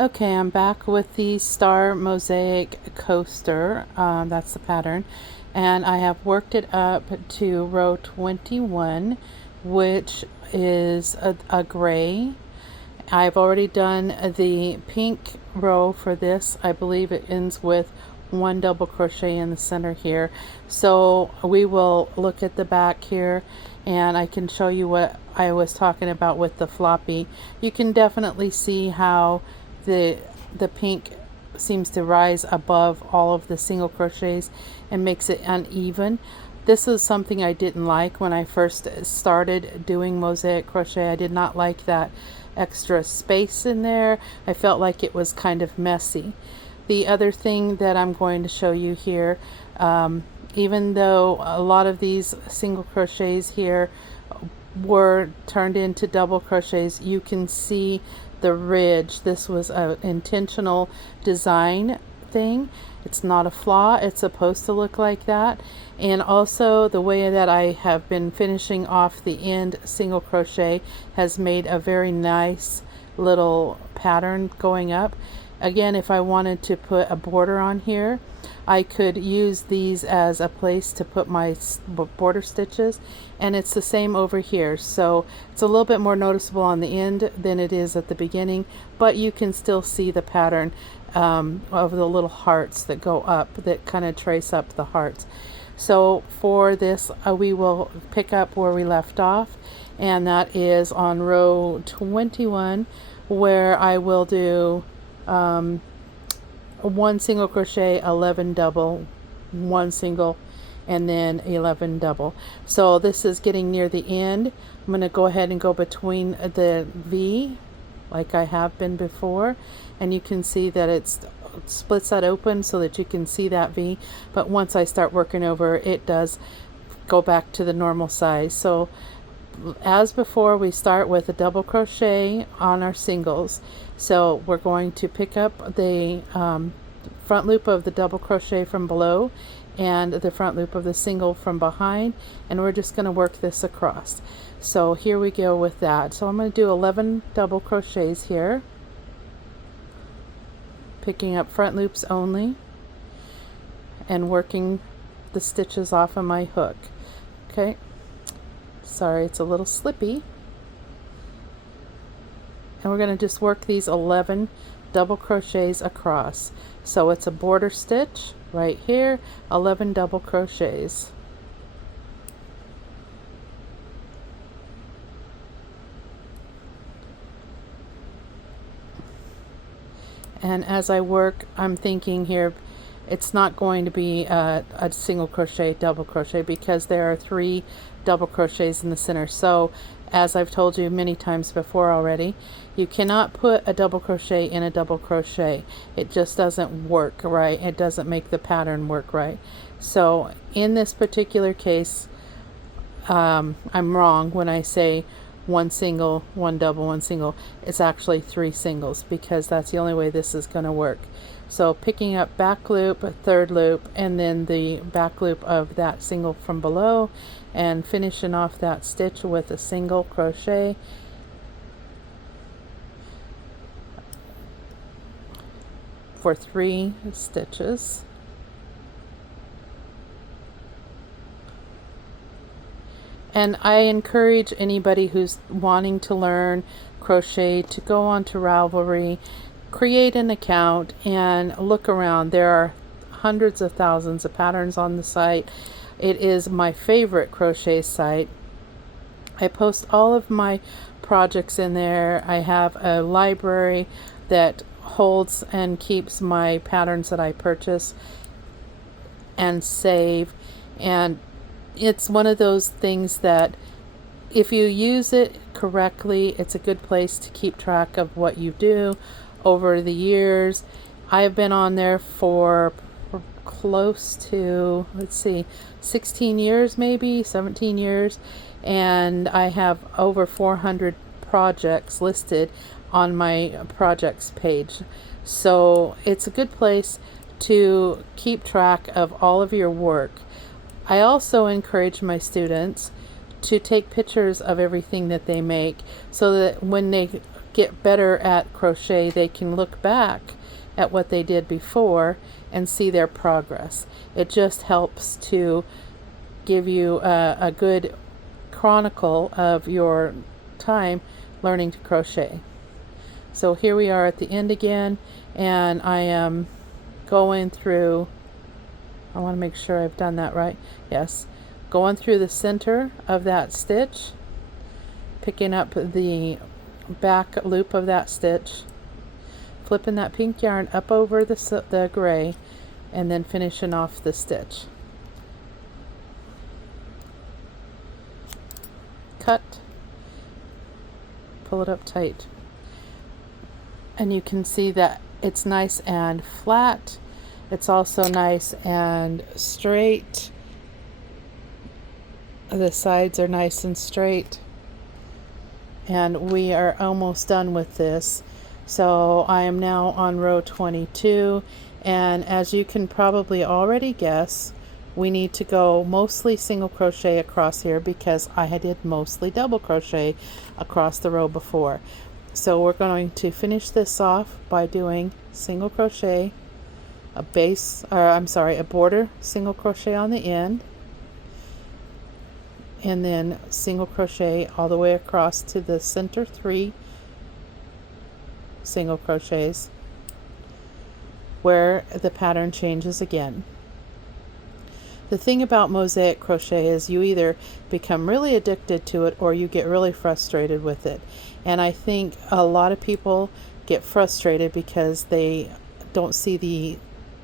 Okay, I'm back with the Star Mosaic coaster. That's the pattern. And I have worked it up to row 21, which is a gray. I've already done the pink row for this. I believe it ends with one double crochet in the center here. So we will look at the back here and I can show you what I was talking about with the floppy. You can definitely see how the pink seems to rise above all of the single crochets and makes it uneven. This is something I didn't like when I first started doing mosaic crochet. I did not like that extra space in there. I felt like it was kind of messy. The other thing that I'm going to show you here, even though a lot of these single crochets here were turned into double crochets, you can see the ridge. This was an intentional design thing. It's not a flaw. It's supposed to look like that. And also the way that I have been finishing off the end single crochet has made a very nice little pattern going up. Again, if I wanted to put a border on here, I could use these as a place to put my border stitches, and it's the same over here. So it's a little bit more noticeable on the end than it is at the beginning, but you can still see the pattern of the little hearts that go up, that kind of trace up the hearts. So for this, we will pick up where we left off, and that is on row 21, where I will do one single crochet, 11 double, one single, and then 11 double. So this is getting near the end. I'm going to go ahead and go between the V like I have been before, and you can see that it splits that open so that you can see that V, but once I start working over it does go back to the normal size. So as before, we start with a double crochet on our singles. So we're going to pick up the front loop of the double crochet from below and the front loop of the single from behind, and we're just going to work this across. So here we go with that. So I'm going to do 11 double crochets here, picking up front loops only and working the stitches off of my hook. Okay, sorry, it's a little slippy. And we're going to just work these 11 double crochets across. So it's a border stitch right here, 11 double crochets. And as I work, I'm thinking here, it's not going to be a single crochet, double crochet, because there are 3 double crochets in the center. So as I've told you many times before already, you cannot put a double crochet in a double crochet. It just doesn't work right. It doesn't make the pattern work right. So in this particular case, I'm wrong when I say one single, one double, one single. It's actually 3 singles, because that's the only way this is going to work. So picking up back loop, third loop, and then the back loop of that single from below, and finishing off that stitch with a single crochet. For 3 stitches. And I encourage anybody who's wanting to learn crochet to go on to Ravelry, create an account, and look around. There are hundreds of thousands of patterns on the site. It is my favorite crochet site. I post all of my projects in there. I have a library that holds and keeps my patterns that I purchase and save, and it's one of those things that if you use it correctly, it's a good place to keep track of what you do over the years. I've been on there for close to, let's see, 16 years, maybe 17 years, and I have over 400 projects listed on my projects page. So it's a good place to keep track of all of your work. I also encourage my students to take pictures of everything that they make, so that when they get better at crochet, they can look back at what they did before and see their progress. It just helps to give you a good chronicle of your time learning to crochet. So here we are at the end again, and I am going through, I want to make sure I've done that right. Yes, going through the center of that stitch, picking up the back loop of that stitch, flipping that pink yarn up over the gray, and then finishing off the stitch. Cut, pull it up tight, and you can see that it's nice and flat. It's also nice and straight. The sides are nice and straight, and we are almost done with this. So I am now on row 22, and as you can probably already guess, we need to go mostly single crochet across here because I did mostly double crochet across the row before. So we're going to finish this off by doing single crochet, a border single crochet on the end, and then single crochet all the way across to the center 3 single crochets where the pattern changes again. The thing about mosaic crochet is you either become really addicted to it or you get really frustrated with it. And I think a lot of people get frustrated because they don't see the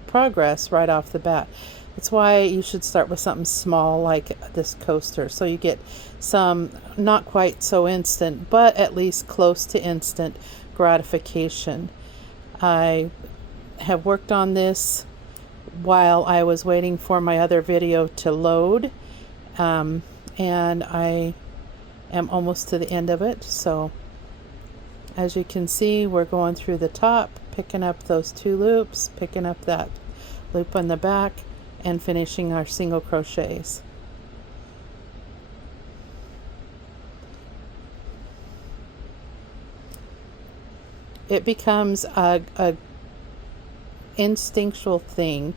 progress right off the bat. That's why you should start with something small like this coaster, so you get some not quite so instant, but at least close to instant gratification. I have worked on this while I was waiting for my other video to load, and I am almost to the end of it. So as you can see, we're going through the top, picking up those 2 loops, picking up that loop on the back, and finishing our single crochets. It becomes a instinctual thing.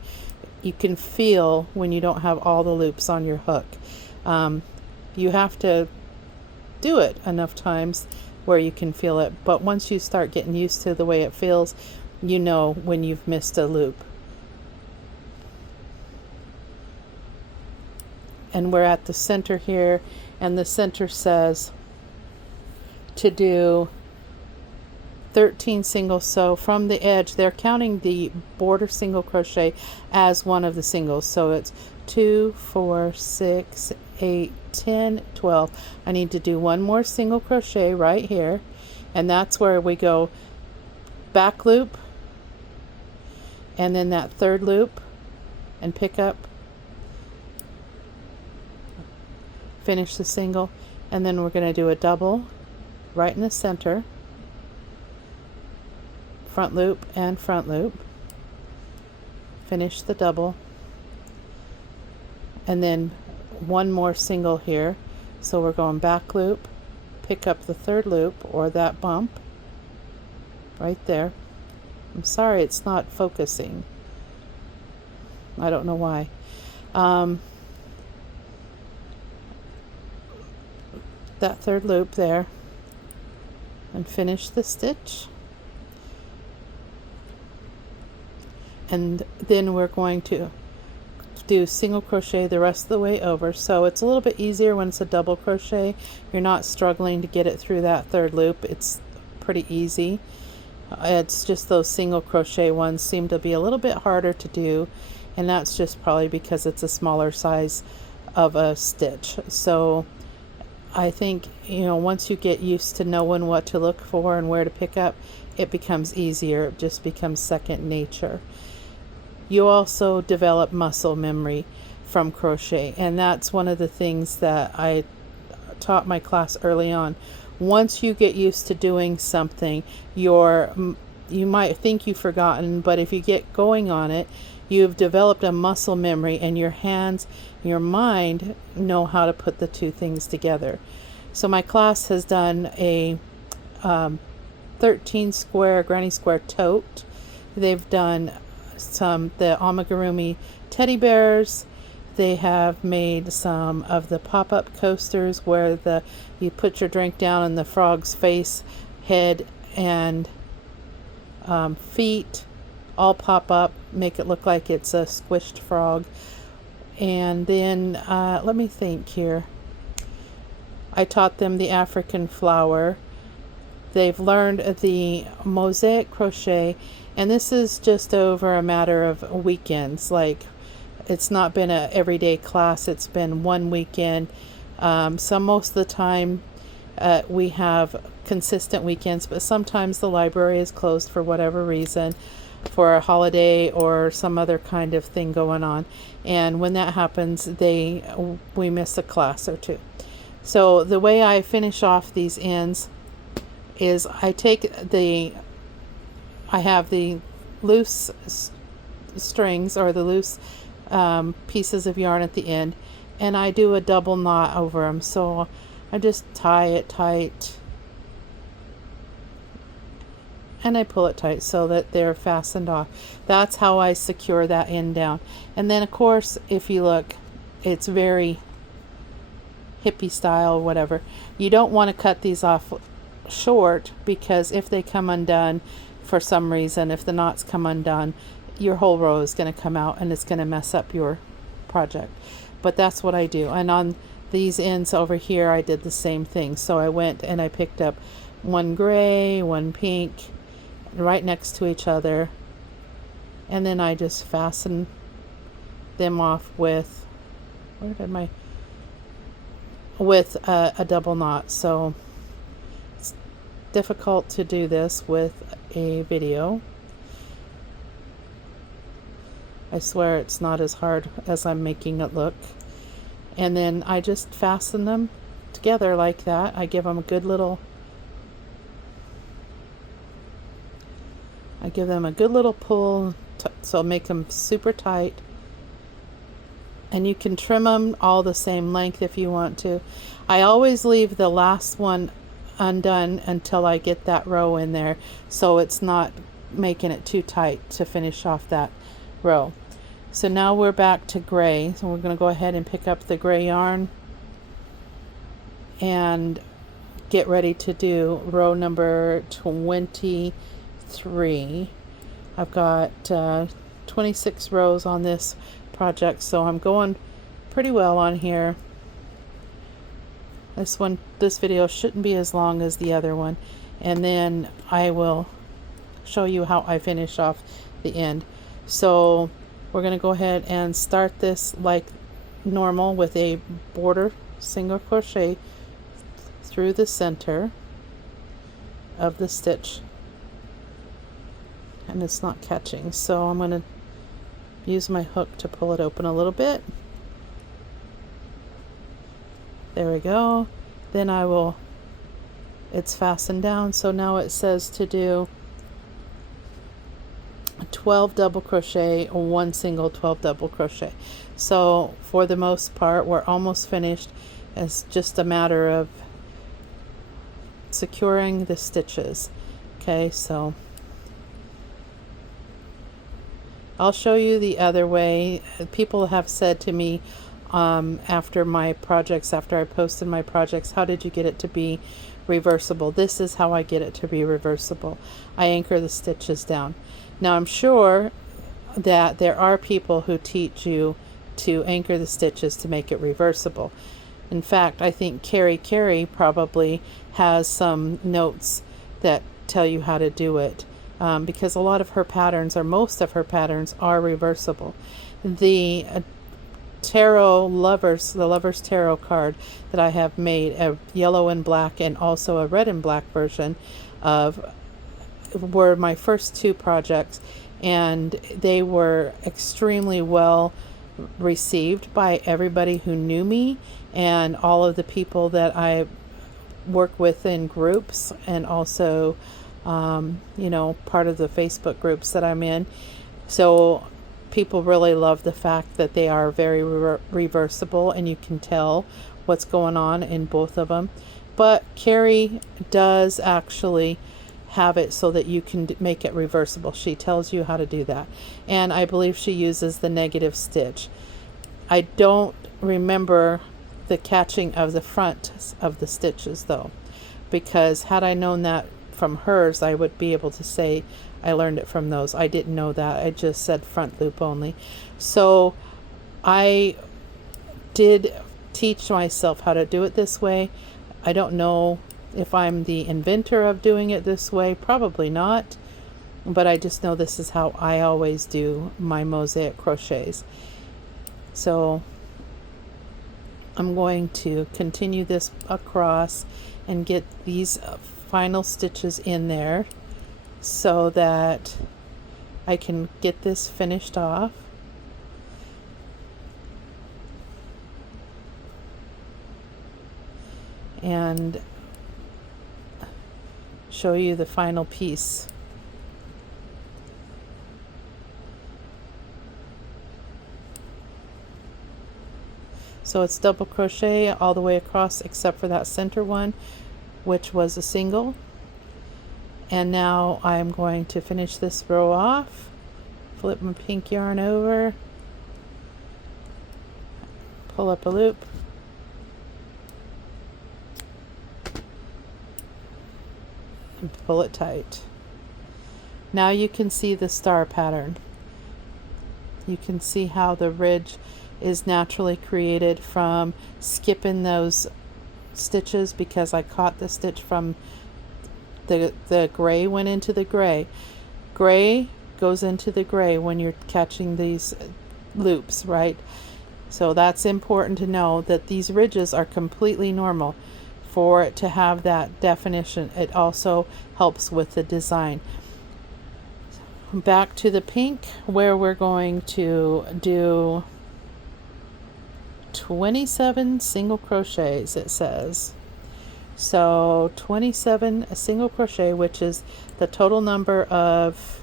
You can feel when you don't have all the loops on your hook. You have to do it enough times where you can feel it, but once you start getting used to the way it feels, you know when you've missed a loop. And we're at the center here, and the center says to do 13 singles. So from the edge, they're counting the border single crochet as one of the singles. So it's 2, 4, 6, 8, 10, 12. I need to do one more single crochet right here, and that's where we go back loop and then that 3rd loop and pick up, finish the single, and then we're going to do a double right in the center, front loop and front loop, finish the double, and then one more single here. So we're going back loop, pick up the 3rd loop or that bump right there. I'm sorry it's not focusing, I don't know why. That 3rd loop there and finish the stitch, and then we're going to do single crochet the rest of the way over. So it's a little bit easier when it's a double crochet. You're not struggling to get it through that 3rd loop. It's pretty easy. It's just those single crochet ones seem to be a little bit harder to do, and that's just probably because it's a smaller size of a stitch. So I think, you know, once you get used to knowing what to look for and where to pick up, it becomes easier. It just becomes second nature. You also develop muscle memory from crochet, and that's one of the things that I taught my class early on. Once you get used to doing something, you might think you've forgotten, but if you get going on it, you've developed a muscle memory, and your hands, your mind know how to put the 2 things together. So my class has done a 13 square granny square tote. They've done the amigurumi teddy bears. They have made some of the pop-up coasters where you put your drink down and the frog's face, head, and feet all pop up, make it look like it's a squished frog. And then let me think here. I taught them the African flower. They've learned the mosaic crochet, and this is just over a matter of weekends. Like, it's not been a everyday class, it's been one weekend. So most of the time we have consistent weekends, but sometimes the library is closed for whatever reason, for a holiday or some other kind of thing going on. And when that happens, we miss a class or two. So the way I finish off these ends is I have the loose strings, or the loose pieces of yarn at the end, and I do a double knot over them. So I just tie it tight and I pull it tight so that they're fastened off. That's how I secure that end down. And then of course, if you look, it's very hippie style, whatever. You don't want to cut these off short, because if they come undone for some reason, if the knots come undone, your whole row is going to come out and it's going to mess up your project. But that's what I do. And on these ends over here, I did the same thing. So I went and I picked up one gray, one pink, right next to each other, and then I just fasten them off with a double knot. So it's difficult to do this with a video. I swear it's not as hard as I'm making it look. And then I just fasten them together like that. I give them a good little pull, so make them super tight. And you can trim them all the same length if you want to. I always leave the last one undone until I get that row in there, so it's not making it too tight to finish off that row. So now we're back to gray. So we're going to go ahead and pick up the gray yarn and get ready to do row number 23. I've got 26 rows on this project, so I'm going pretty well on here. This video shouldn't be as long as the other one, and then I will show you how I finish off the end. So we're going to go ahead and start this like normal with a border single crochet through the center of the stitch, and it's not catching, so I'm going to use my hook to pull it open a little bit. There we go. Then it's fastened down, so now it says to do 12 double crochet, one single 12 double crochet. So for the most part, we're almost finished. It's just a matter of securing the stitches. Okay, so I'll show you the other way. People have said to me after I posted my projects, how did you get it to be reversible? This is how I get it to be reversible. I anchor the stitches down. Now I'm sure that there are people who teach you to anchor the stitches to make it reversible. In fact, I think Carrie probably has some notes that tell you how to do it, because a lot of her patterns, or most of her patterns, are reversible. The Lover's Tarot card that I have made, a yellow and black and also a red and black version of, were my first two projects, and they were extremely well received by everybody who knew me and all of the people that I work with in groups, and also part of the Facebook groups that I'm in. So people really love the fact that they are very reversible, and you can tell what's going on in both of them. But Carrie does actually have it so that you can make it reversible. She tells you how to do that. And I believe she uses the negative stitch. I don't remember the catching of the front of the stitches though, because had I known that from hers, I would be able to say I learned it from those. I didn't know that. I just said front loop only. So I did teach myself how to do it this way. I don't know if I'm the inventor of doing it this way. Probably not. But I just know this is how I always do my mosaic crochets. So I'm going to continue this across and get these final stitches in there so that I can get this finished off. And show you the final piece. So it's double crochet all the way across except for that center one, which was a single. And now I'm going to finish this row off, flip my pink yarn over, pull up a loop, and pull it tight. Now you can see the star pattern. You can see how the ridge is naturally created from skipping those stitches because I caught the stitch from the gray went into the gray. Gray goes into the gray when you're catching these loops, right? So that's important to know that these ridges are completely normal. For it to have that definition, it also helps with the design. Back to the pink, where we're going to do 27 single crochets, it says. So 27 single crochet, which is the total number of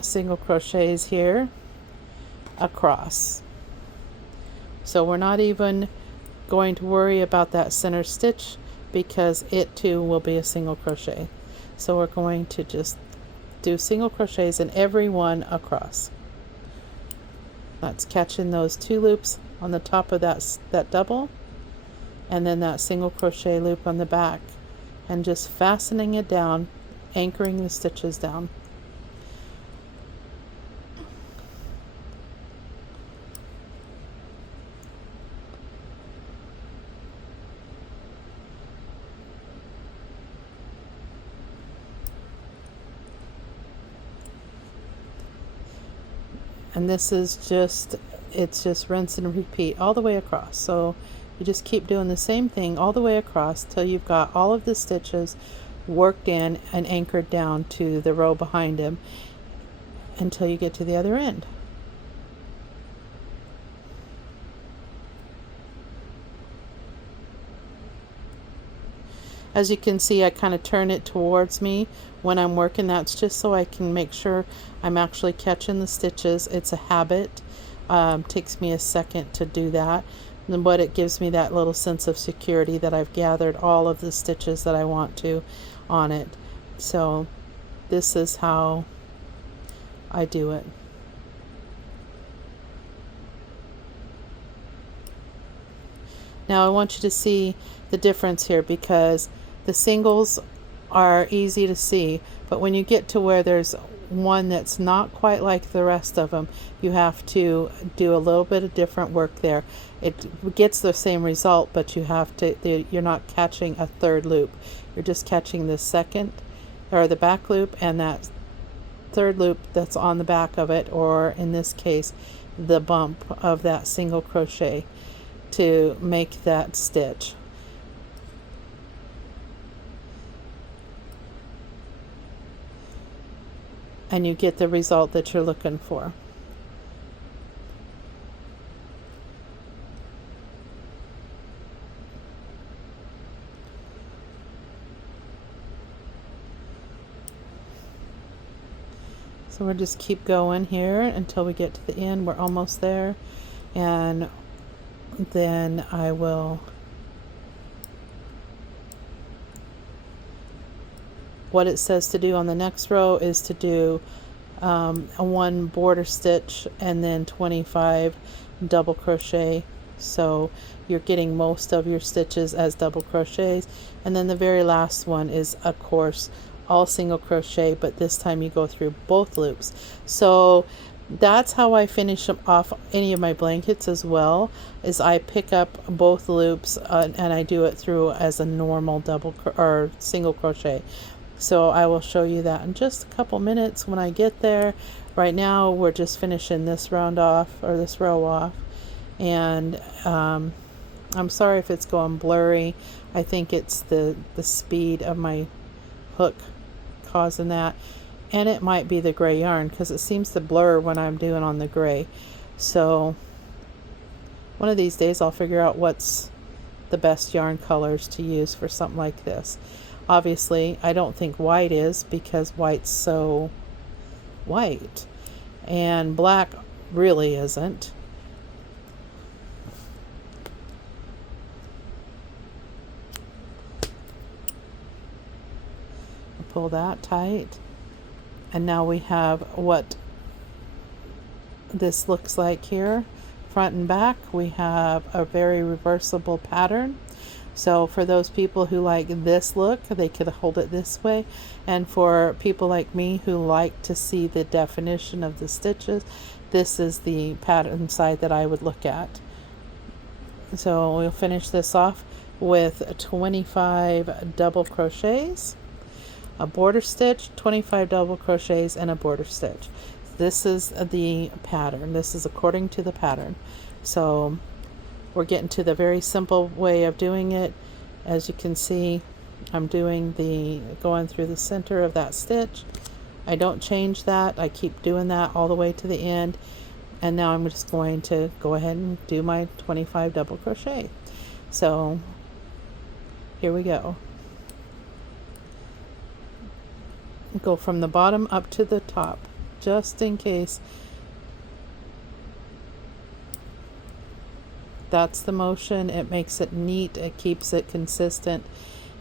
single crochets here across. So we're not even going to worry about that center stitch because it too will be a single crochet. So we're going to just do single crochets in every one across. That's catching those 2 loops on the top of that double, and then that single crochet loop on the back, and just fastening it down, anchoring the stitches down. And this is just, it's just rinse and repeat all the way across. So you just keep doing the same thing all the way across till you've got all of the stitches worked in and anchored down to the row behind them until you get to the other end. As you can see, I kind of turn it towards me when I'm working. That's just so I can make sure I'm actually catching the stitches. It's a habit. Takes me a second to do that, but it gives me that little sense of security that I've gathered all of the stitches that I want to on it. So this is how I do it. Now I want you to see the difference here, because the singles are easy to see, but when you get to where there's one that's not quite like the rest of them, you have to do a little bit of different work there. It gets the same result, but you have to, you're not catching a third loop. You're just catching the second or the back loop and that third loop that's on the back of it, or in this case the bump of that single crochet to make that stitch. And you get the result that you're looking for. So we'll just keep going here until we get to the end. We're almost there, and then I will what it says to do on the next row is to do a 1 border stitch and then 25 double crochet. So you're getting most of your stitches as double crochets, and then the very last one is of course all single crochet, but this time you go through both loops. So that's how I finish off any of my blankets as well, is I pick up both loops and I do it through as a normal double or single crochet. So I will show you that in just a couple minutes when I get there. Right now we're just finishing this round off, or this row off, and I'm sorry if it's going blurry. I think it's the speed of my hook causing that, and it might be the gray yarn because it seems to blur when I'm doing on the gray. So one of these days I'll figure out what's the best yarn colors to use for something like this. Obviously I don't think white is, because white's so white, and black really isn't. Pull that tight, and now we have what this looks like here. Front and back we have a very reversible pattern. So for those people who like this look, they could hold it this way, and for people like me who like to see the definition of the stitches, this is the pattern side that I would look at. So we'll finish this off with 25 double crochets, a border stitch, 25 double crochets, and a border stitch. This is the pattern. This is according to the pattern. So we're getting to the very simple way of doing it. As you can see, I'm doing going through the center of that stitch. I don't change that. I keep doing that all the way to the end. And now I'm just going to go ahead and do my 25 double crochet. So here we go. Go from the bottom up to the top, just in case. That's the motion. It makes it neat, it keeps it consistent,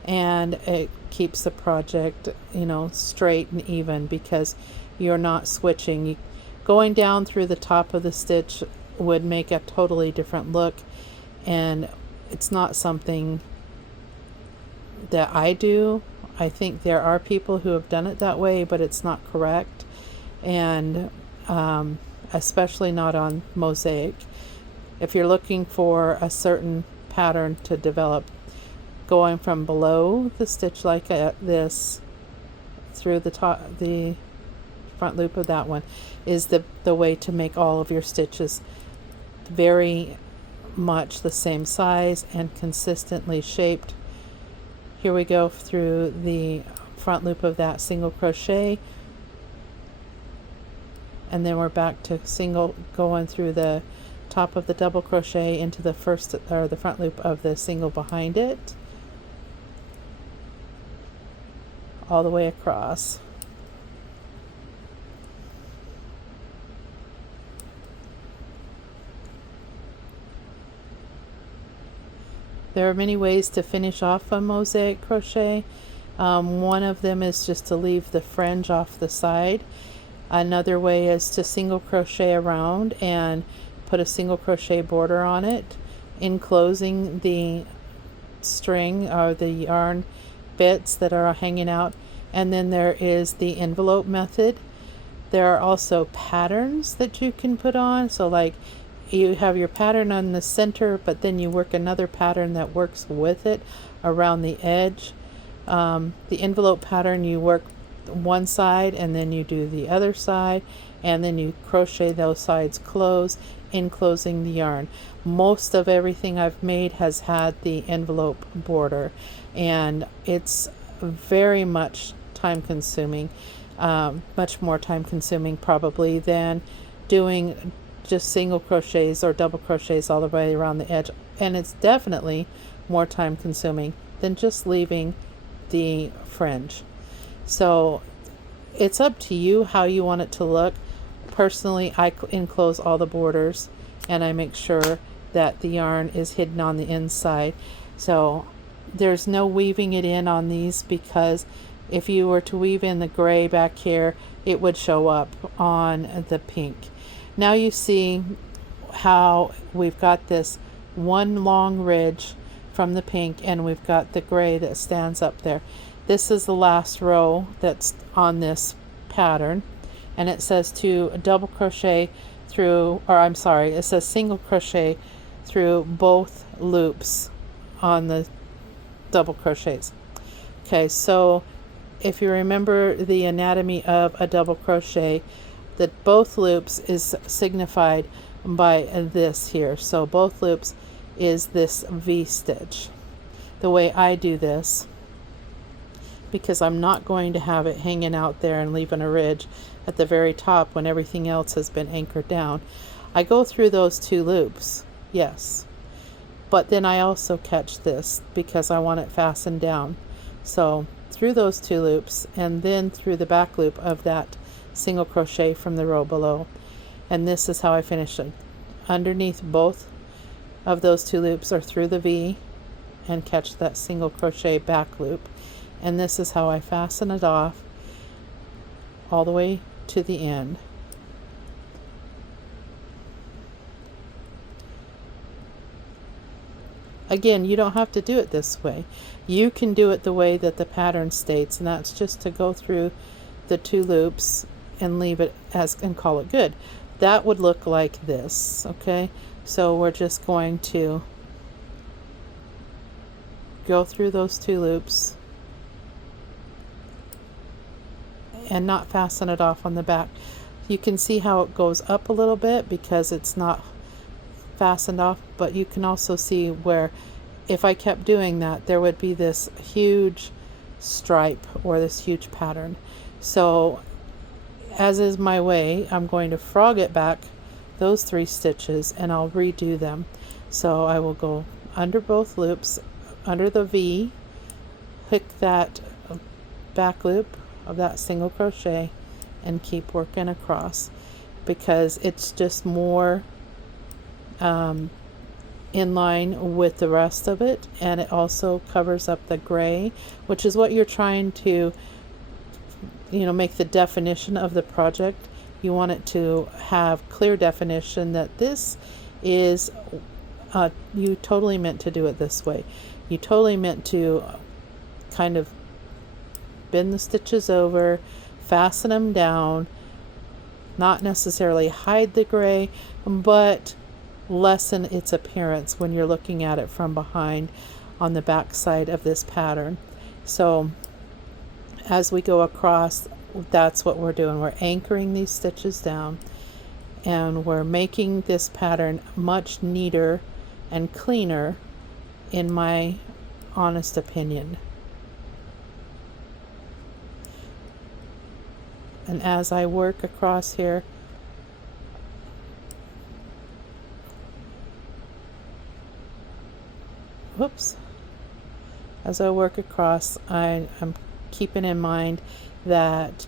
and it keeps the project, straight and even, because you're not switching. Going down through the top of the stitch would make a totally different look, and it's not something that I do. I think there are people who have done it that way, but it's not correct, and especially not on mosaic. If you're looking for a certain pattern to develop, going from below the stitch like this through the front loop of that one is the way to make all of your stitches very much the same size and consistently shaped. Here we go through the front loop of that single crochet, and then we're back to going through the top of the double crochet into the front loop of the single behind it, all the way across. There are many ways to finish off a mosaic crochet. One of them is just to leave the fringe off the side. Another way is to single crochet around and put a single crochet border on it, enclosing the string or the yarn bits that are hanging out. And then there is the envelope method. There are also patterns that you can put on. So like you have your pattern on the center, but then you work another pattern that works with it around the edge. The envelope pattern, you work one side and then you do the other side, and then you crochet those sides closed, enclosing the yarn. Most of everything I've made has had the envelope border, and it's very much time consuming, much more time consuming probably than doing just single crochets or double crochets all the way around the edge, and it's definitely more time consuming than just leaving the fringe. So it's up to you how you want it to look. Personally, I enclose all the borders and I make sure that the yarn is hidden on the inside. So there's no weaving it in on these because if you were to weave in the gray back here, it would show up on the pink. Now you see how we've got this one long ridge from the pink, and we've got the gray that stands up there. This is the last row that's on this pattern, and it says to double crochet through, or I'm sorry, it says single crochet through both loops on the double crochets. Okay, so if you remember the anatomy of a double crochet, that both loops is signified by this here. So both loops is this V stitch. The way I do this, because I'm not going to have it hanging out there and leaving a ridge at the very top when everything else has been anchored down, I go through those two loops, yes, but then I also catch this because I want it fastened down. So through those two loops, and then through the back loop of that single crochet from the row below. And this is how I finish it. Underneath both of those two loops or through the V, and catch that single crochet back loop. And this is how I fasten it off all the way to the end. Again, you don't have to do it this way. You can do it the way that the pattern states, and that's just to go through the two loops and leave it as, and call it good. That would look like this, okay? So we're just going to go through those two loops and not fasten it off on the back. You can see how it goes up a little bit because it's not fastened off, but you can also see where if I kept doing that, there would be this huge stripe or this huge pattern. So as is my way, I'm going to frog it back those 3 stitches and I'll redo them. So I will go under both loops, under the V, hook that back loop of that single crochet and keep working across, because it's just more in line with the rest of it, and it also covers up the gray, which is what you're trying to, you know, make the definition of the project. You want it to have clear definition that this is you totally meant to do it this way. You totally meant to kind of bend the stitches over, fasten them down, not necessarily hide the gray, but lessen its appearance when you're looking at it from behind on the back side of this pattern. So as we go across, that's what we're doing. We're anchoring these stitches down, and we're making this pattern much neater and cleaner, in my honest opinion. And as I work across here, whoops, as I work across, I'm keeping in mind that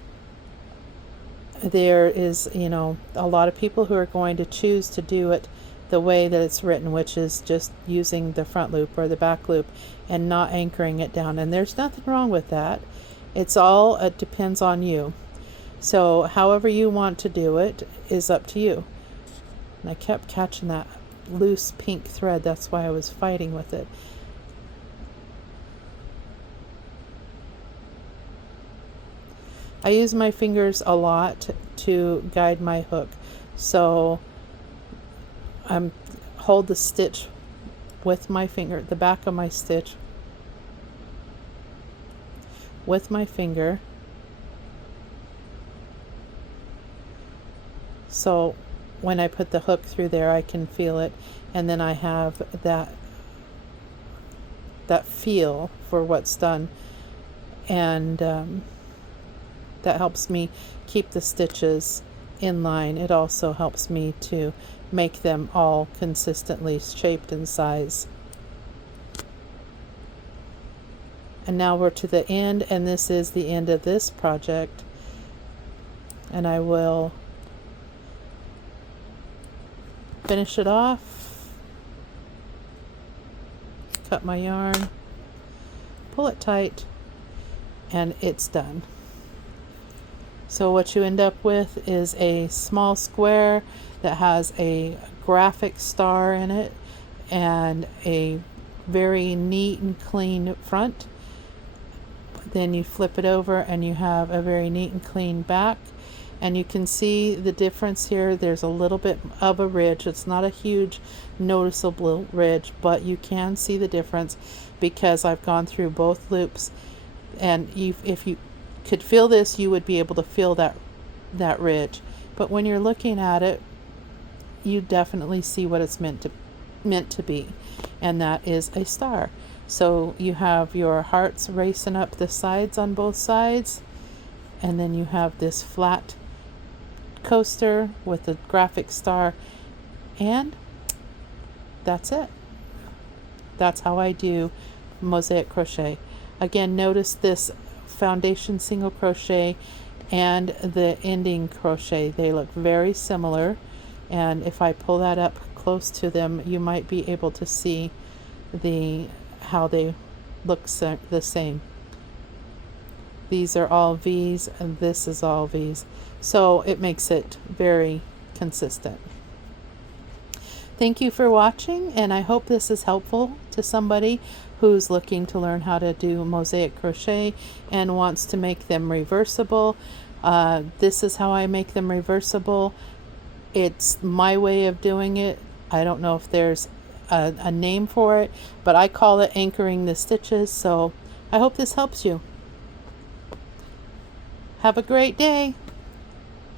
there is, you know, a lot of people who are going to choose to do it the way that it's written, which is just using the front loop or the back loop and not anchoring it down. And there's nothing wrong with that. It's all, it depends on you. So however you want to do it is up to you. And I kept catching that loose pink thread. That's why I was fighting with it. I use my fingers a lot to guide my hook. So I'm hold the stitch with my finger, the back of my stitch with my finger. So when I put the hook through there, I can feel it, and then I have that feel for what's done, and that helps me keep the stitches in line. It also helps me to make them all consistently shaped in size. And now we're to the end, and this is the end of this project, and I will finish it off, cut my yarn, pull it tight, and it's done. So what you end up with is a small square that has a graphic star in it and a very neat and clean front. Then you flip it over and you have a very neat and clean back. And you can see the difference here. There's a little bit of a ridge. It's not a huge noticeable ridge, but you can see the difference because I've gone through both loops. And if you could feel this, you would be able to feel that ridge. But when you're looking at it, you definitely see what it's meant to be, and that is a star. So you have your hearts racing up the sides on both sides, and then you have this flat coaster with a graphic star, and that's it. That's how I do mosaic crochet. Again, notice this foundation single crochet and the ending crochet, they look very similar, and if I pull that up close to them, you might be able to see how they look the same. These are all V's and this is all V's, so it makes it very consistent. Thank you for watching, and I hope this is helpful to somebody who's looking to learn how to do mosaic crochet and wants to make them reversible. This is how I make them reversible. It's my way of doing it. I don't know if there's a name for it, but I call it anchoring the stitches. So I hope this helps you. Have a great day.